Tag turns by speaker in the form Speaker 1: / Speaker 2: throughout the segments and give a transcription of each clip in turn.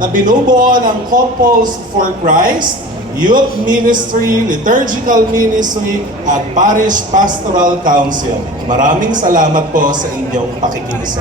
Speaker 1: na binubuo ng Couples for Christ, Youth Ministry, Liturgical Ministry, at Parish Pastoral Council. Maraming salamat po sa inyong pakikiisa.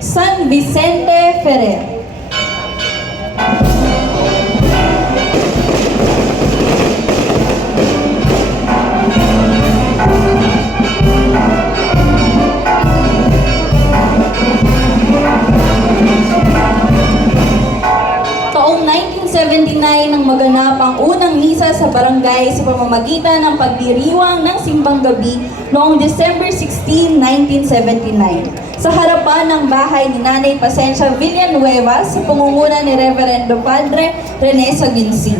Speaker 2: San Vicente Ferrer. Taong 1979 nang maganap ang unang misa sa barangay sa pamamagitan ng pagdiriwang ng simbang gabi noong December 16, 1979 sa harapan ng bahay ni Nanay Pasencia Villanueva sa pangunguna ni Reverendo Padre Rene Saginsin.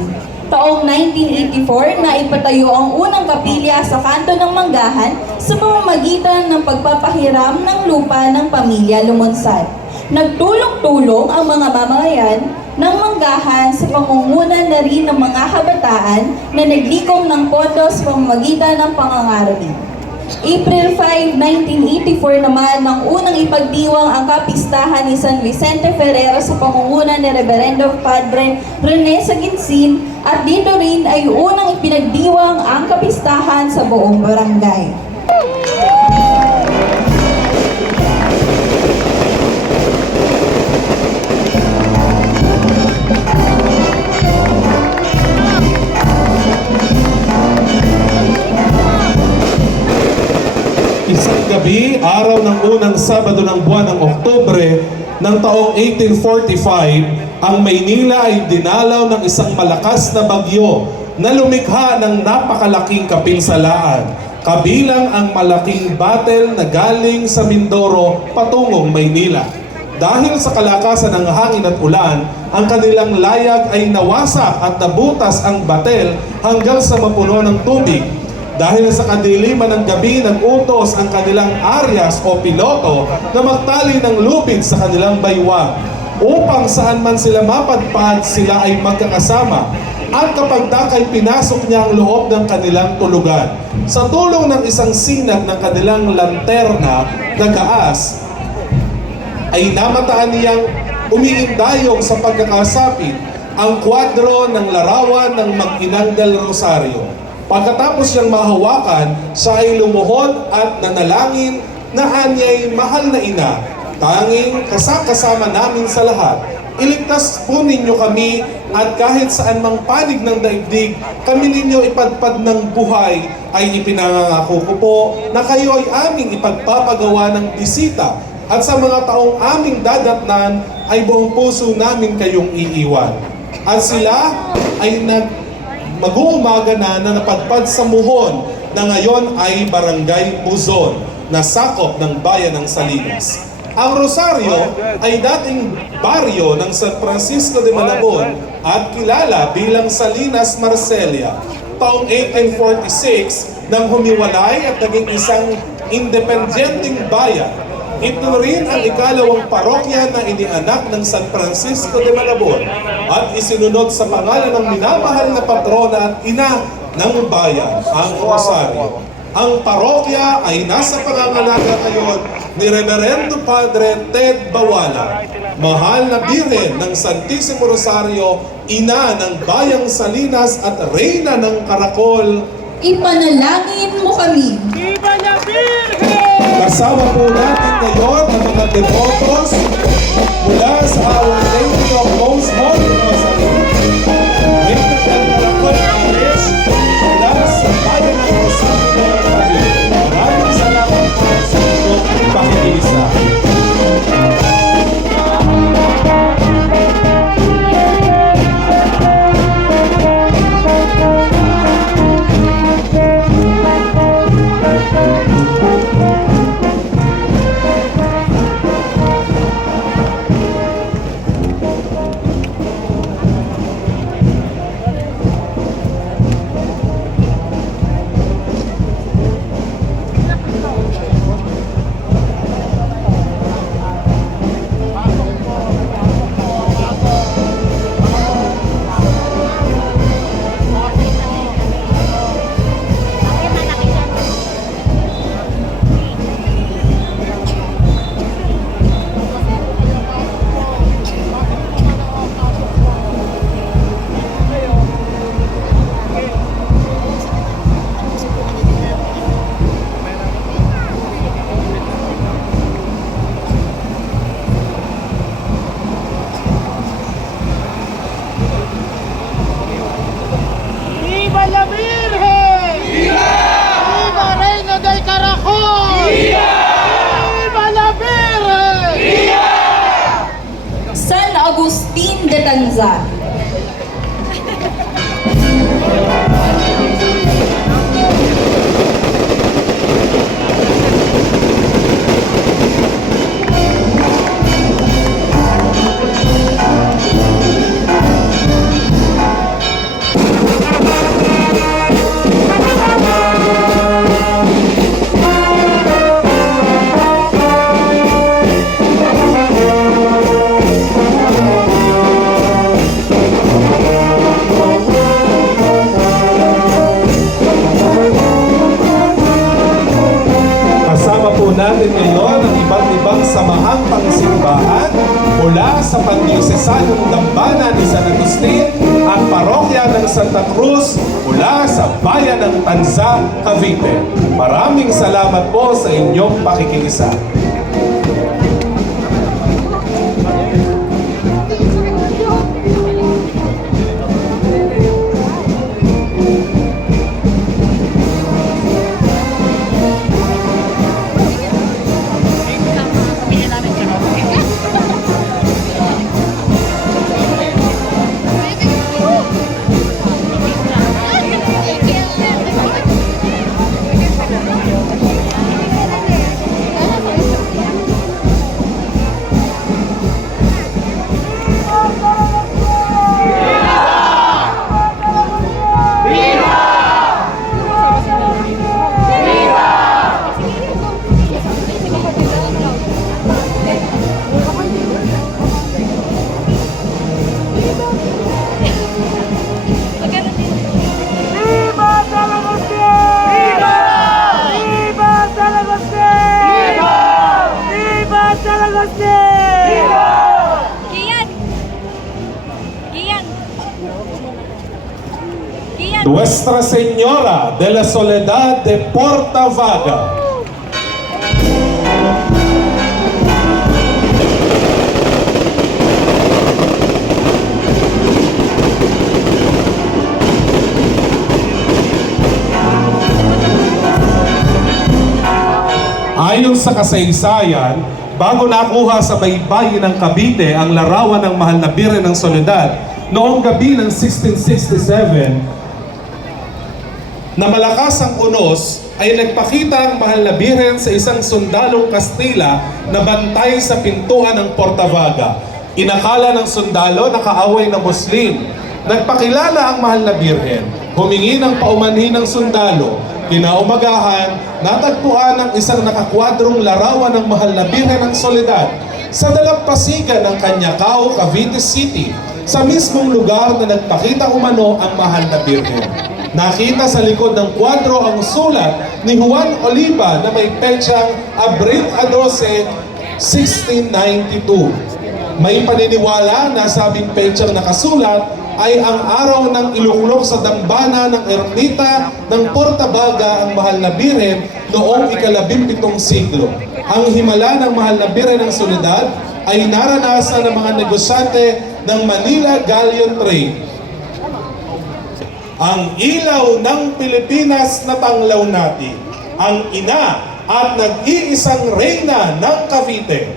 Speaker 2: Taong 1984 na ipatayo ang unang kapilya sa kanto ng Manggahan sa pamamagitan ng pagpapahiram ng lupa ng pamilya Lumonsad. Nagtulong-tulong ang mga mamamayan ng manggahan sa pangunguna na rin ng mga kabataan na naglikom ng pondo sa pamamagitan ng pangangaroling. April 5, 1984 naman nang unang ipagdiwang ang kapistahan ni San Vicente Ferrer sa pangunguna ni Reverendo Padre Rene Saginsin at dito rin ay unang ipinagdiwang ang kapistahan sa buong barangay.
Speaker 1: Unang Sabado ng buwan ng Oktubre ng taong 1845, ang Maynila ay dinalaw ng isang malakas na bagyo na lumikha ng napakalaking kapinsalaan, kabilang ang malaking battle na galing sa Mindoro patungong Maynila. Dahil sa kalakasan ng hangin at ulan, ang kanilang layag ay nawasak at nabutas ang batel hanggang sa mapuno ng tubig dahil sa kadiliman ng gabi, nag-utos ang kanilang aryas o piloto na magtali ng lupit sa kanilang baywang upang saan man sila mapadpad, sila ay magkakasama. At kapag dakay pinasok niya ang loob ng kanilang tulugan. Sa tulong ng isang sinag ng kanilang lanterna na gaas, ay namataan niyang umiindayong sa pagkakasapit ang kwadro ng larawan ng mag-inang del Rosario. Pagkatapos niyang mahawakan, siya ay lumuhod at nanalangin na anyay mahal na ina, tanging kasakasama namin sa lahat. Iligtas po ninyo kami at kahit saan mang panig ng daigdig, kami ninyo ipadpad ng buhay ay ipinangangako ko po na kayo ay aming ipagpapagawa ng bisita at sa mga taong aming dadatnan ay buong puso namin kayong iiwan. At sila ay nag mag-uumaga na na napadpad sa Muhon na ngayon ay Barangay Buzon na sakop ng bayan ng Salinas. Ang Rosario ay dating baryo ng San Francisco de Malabon at kilala bilang Salinas Marcelia. Taong 1846 nang humiwalay at naging isang independenteng bayan ito rin ang ikalawang parokya na inianak ng San Francisco de Malabon at isinunod sa pangalan ng minamahal na patrona at ina ng bayan, ang Rosario. Ang parokya ay nasa pangangalaga ngayon ni Reverendo Padre Ted Bawala, mahal na biren ng Santissimo Rosario, ina ng Bayang Salinas at Reyna ng Karakol.
Speaker 2: Ipanalangin mo kami.
Speaker 3: ¡Viva la Virgen!
Speaker 1: Kasama po natin ngayon ang mga devotos mula sa Our Lady of Most Holy
Speaker 2: Agustin de Tanza.
Speaker 1: Ngayon ang iba't ibang samahang pangsimbahan mula sa Pangdisesanong Dambana ni San Agustin at Parokya ng Santa Cruz mula sa Bayan ng Tanza, Cavite. Maraming salamat po sa inyong pakikiisa. Nuestra Señora de la Soledad de Portavaga. Ayon sa kasaysayan, bago nakuha sa baybayin ng Cavite ang larawan ng mahal na Birhen ng Soledad, noong gabi ng 1667, na malakas ang unos ay nagpakita ang mahal na Birhen sa isang sundalong Kastila na bantay sa pintuan ng Portavaga. Inakala ng sundalo na kaaway na Muslim. Nagpakilala ang mahal na Birhen. Humingi ng paumanhin ng sundalo. Kinaumagahan, natagpuan ang isang nakakwadrong larawan ng mahal na Birhen ng Soledad sa dalampasigan ng Kanyakao, Cavite City, sa mismong lugar na nagpakita umano ang mahal na Birhen. Nakita sa likod ng kwadro ang sulat ni Juan Oliva na may petsang Abril 12, 1692. May paniniwala na sabing petsang nakasulat ay ang araw ng iluklok sa dambana ng ermita ng Portabaga ang mahal na Birhen noong ikalabimpitong siglo. Ang himala ng mahal na Birhen ng Soledad ay naranasan ng mga negosyante ng Manila Galleon Trade ang ilaw ng Pilipinas na tanglaw natin, ang ina at nag-iisang reyna ng Cavite,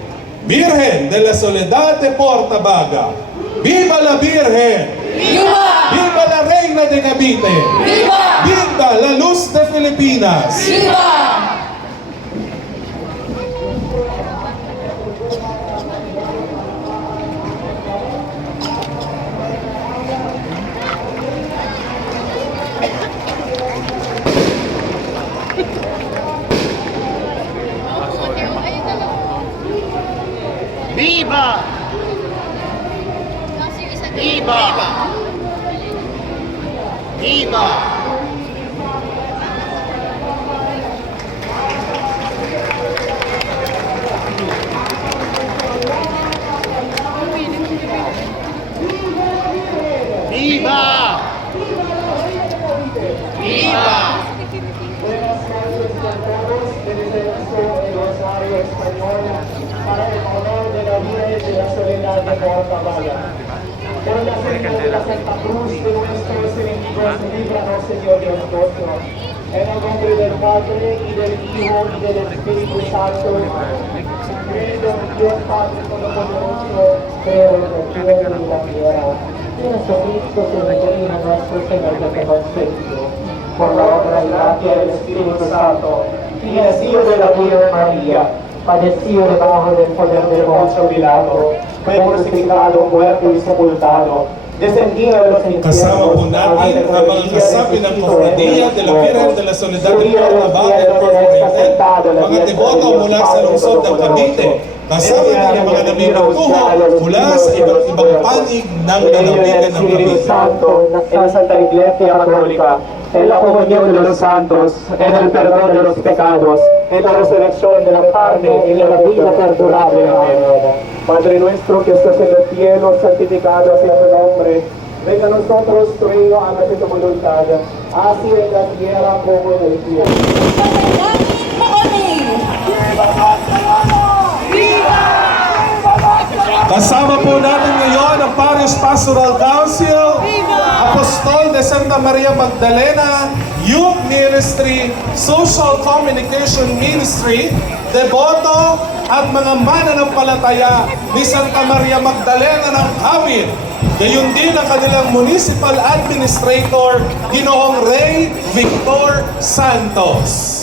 Speaker 1: Virgen de la Soledad de Portabaga. Viva la Virgen!
Speaker 2: Viva!
Speaker 1: Viva la Reina de Cavite!
Speaker 2: Viva!
Speaker 1: Viva la Luz de Filipinas!
Speaker 2: Viva!
Speaker 4: Nuestro. En el nombre del Padre, y del Hijo, y del Espíritu Santo. Creo en Dios Padre Todopoderoso, creo en el cielo y la tierra. Y en Jesucristo, Señor nuestro Señor, que te concedido. Por la obra y gracia del Espíritu Santo, y nacido de la Virgen María, padecido debajo del poder Poncio Pilato, fue crucificado, muerto y sepultado,
Speaker 1: Kasama po natin ang mga kasapi ng Kofradiya de la Virgen de la Soledad de Portabaga Incorporated, mga deboto mula sa lungsod ng Cavite, kasama din ang mga namimituho mula sa iba't ibang panig ng lalawigan ng Cavite.
Speaker 4: Santo en la Santa Iglesia Católica, en la comunión de los santos, en el perdón de los pecados, en la resurrección de la carne y en la vida perdurable. Amén. Padre nuestro que estás en los cielos, santificado sea tu nombre. Venga a nosotros tu reino, hágase tu voluntad, así en la tierra como en el cielo.
Speaker 1: Kasama po natin ngayon ang Paris Pastoral Council, Apostol de Santa Maria Magdalena, Youth Ministry, Social Communication Ministry, Deboto, at mga mananampalataya ni Santa Maria Magdalena ng Kawit. Gayon din ang kanilang Municipal Administrator, Ginoong Ray Victor Santos.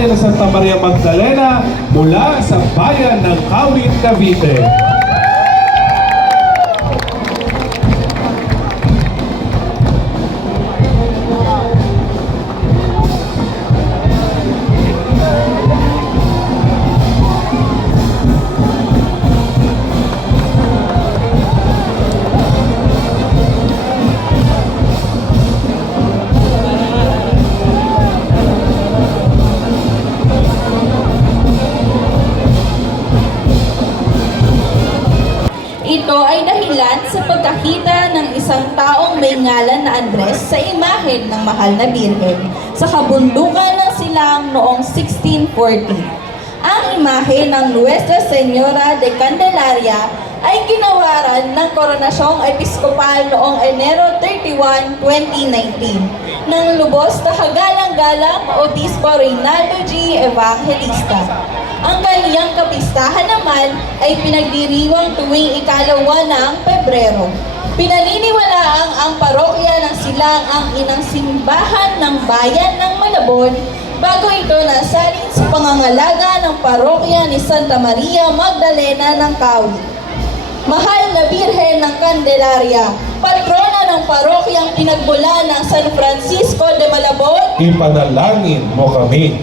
Speaker 1: Parokya ng Santa Maria Magdalena mula sa bayan ng Kawit, Cavite.
Speaker 2: Na birhen sa kabundukan ng silang noong 1640. Ang imahe ng Nuestra Senora de Candelaria ay ginawaran ng Koronasyong Episkopal noong Enero 31, 2019 ng lubos na kagalang-galang Obispo Reynaldo G. Evangelista. Ang kaniyang kapistahan naman ay pinagdiriwang tuwing ikalawa ng Pebrero. Pinaniniwalaang ang parokya ng silang ang inang simbahan ng bayan ng Malabon bago ito nasalin sa pangangalaga ng parokya ni Santa Maria Magdalena ng Kawi. Mahal na Birhen ng Candelaria, patrona ng parokyang pinagmula ng San Francisco de Malabon,
Speaker 1: Ipanalangin mo kami.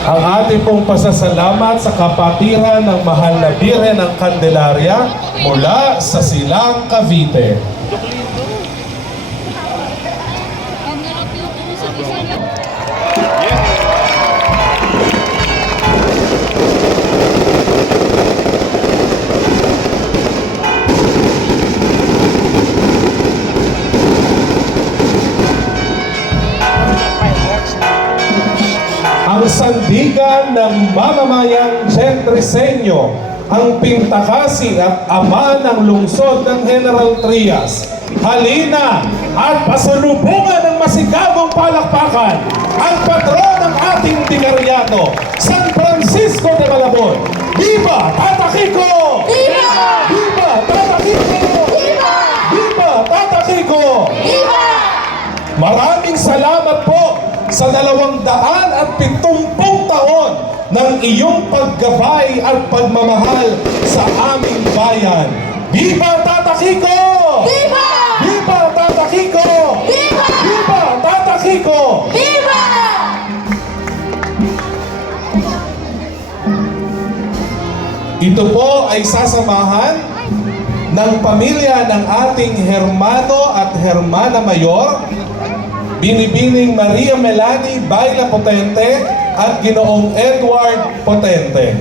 Speaker 1: Ang ating pong pasasalamat sa kapatiran ng mahal na Birhen ng Candelaria mula sa Silang Cavite. Ang sandigan ng mamamayang Gentreseño, ang pintakasi at ama ng lungsod ng General Trias. Halina at pasalubungan ng masigabong palakpakan ang patron ng ating bigaryado, San Francisco de Malabon. Viva Tata Kiko!
Speaker 2: Viva!
Speaker 1: Viva Tata Kiko!
Speaker 2: Viva!
Speaker 1: Viva Tata Kiko!
Speaker 2: Viva!
Speaker 1: Maraming salamat po sa dalawang daan at pitumpung taon ng iyong paggabay at pagmamahal sa aming bayan. Viva Tata Kiko!
Speaker 2: Viva!
Speaker 1: Viva Tata Kiko!
Speaker 2: Viva!
Speaker 1: Viva Tata Kiko!
Speaker 2: Viva!
Speaker 1: Ito po ay sasamahan ng pamilya ng ating Hermano at Hermana Mayor, Binibining Maria Melanie Baila Potente at Ginoong Edward Potente.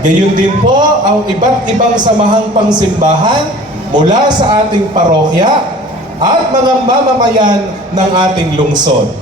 Speaker 1: Gayon din po ang iba't ibang samahang pangsimbahan mula sa ating parokya at mga mamamayan ng ating lungsod.